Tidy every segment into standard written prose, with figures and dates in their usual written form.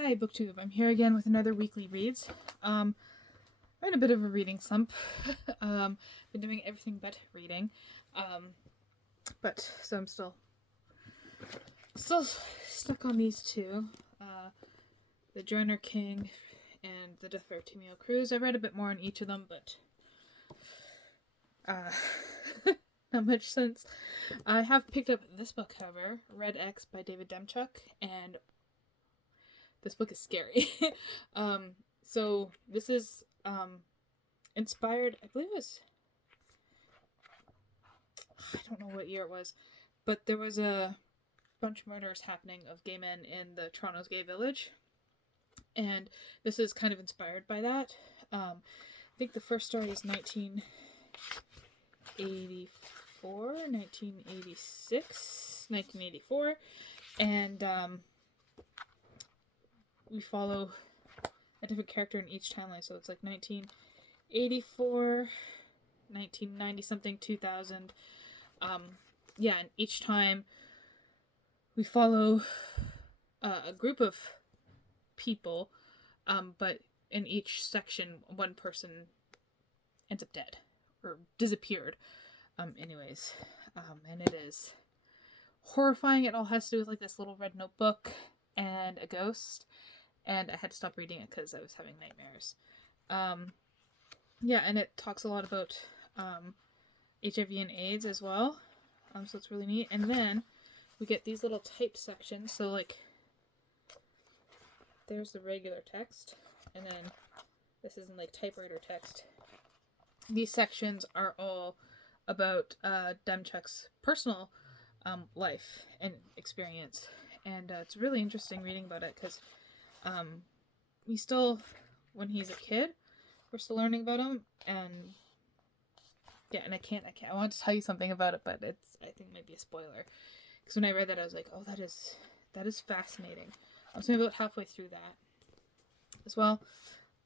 Hi, BookTube. I'm here again with another weekly reads. I'm in a bit of a reading slump. Been doing everything but reading. So I'm still stuck on these two. The Joiner King and The Death of Artemio Cruz. I read a bit more on each of them, but not much sense. I have picked up this book, however, Red X by David Demchuk, and this book is scary. So this is inspired, I believe it was, I don't know what year it was, but there was a bunch of murders happening of gay men in the Toronto's gay village, and this is kind of inspired by that. I think the first story is 1984, and we follow a different character in each timeline, so it's like 1984, 1990 something, 2000. And each time we follow a group of people, but in each section one person ends up dead or disappeared. And it is horrifying. It all has to do with like this little red notebook and a ghost, and I had to stop reading it because I was having nightmares. And it talks a lot about HIV and AIDS as well, so it's really neat. And then we get these little type sections, so like there's the regular text, and then this is in like typewriter text. These sections are all about Demchuk's personal life and experience, and it's really interesting reading about it because he's still, when he's a kid, we're still learning about him, and I want to tell you something about it, but I think it might be a spoiler, because when I read that I was like, oh, that is fascinating. I'm about halfway through that as well.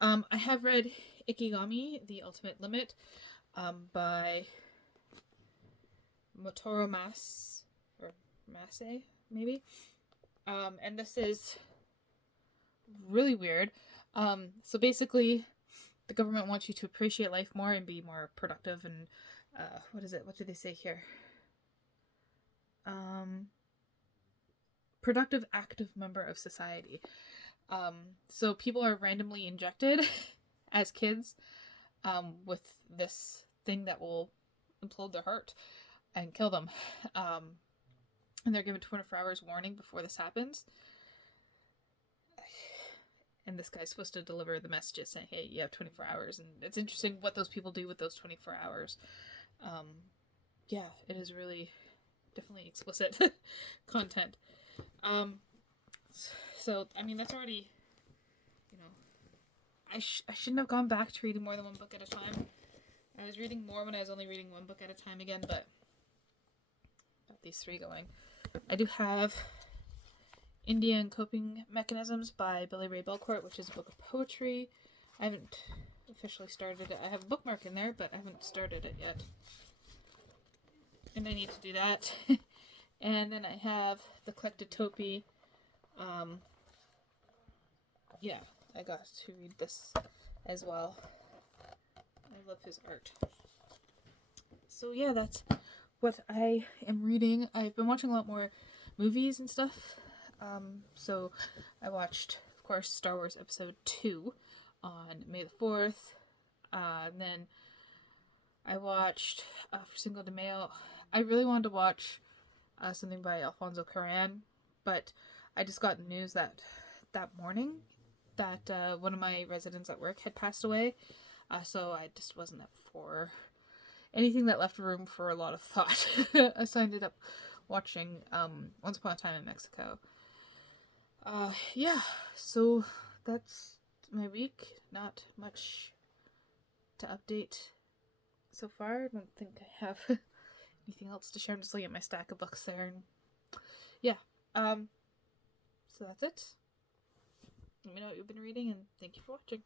I have read Ikigami, The Ultimate Limit, by Motoro Mase, maybe. And this is really weird. So basically, the government wants you to appreciate life more and be more productive and, what do they say here? Productive, active member of society. So people are randomly injected as kids, with this thing that will implode their heart and kill them. And they're given 24 hours warning before this happens. And this guy's supposed to deliver the messages saying, hey, you have 24 hours. And it's interesting what those people do with those 24 hours. It is really definitely explicit content. So, I mean, that's already, I shouldn't have gone back to reading more than one book at a time. I was reading more when I was only reading one book at a time again, but got these three going. I do have Indian Coping Mechanisms by Billy Ray Belcourt, which is a book of poetry. I haven't officially started it. I have a bookmark in there, but I haven't started it yet. And I need to do that. And then I have The Collectotopy. I got to read this as well. I love his art. So yeah, that's what I am reading. I've been watching a lot more movies and stuff. So I watched, of course, Star Wars Episode 2 on May the 4th. And then I watched, for Cinco de Mayo, I really wanted to watch something by Alfonso Cuarón, but I just got news that morning that one of my residents at work had passed away. So I just wasn't up for anything that left room for a lot of thought. So I ended up watching Once Upon a Time in Mexico. So that's my week. Not much to update so far. I don't think I have anything else to share. I'm just looking at my stack of books there, and so that's it. Let me know what you've been reading, and thank you for watching.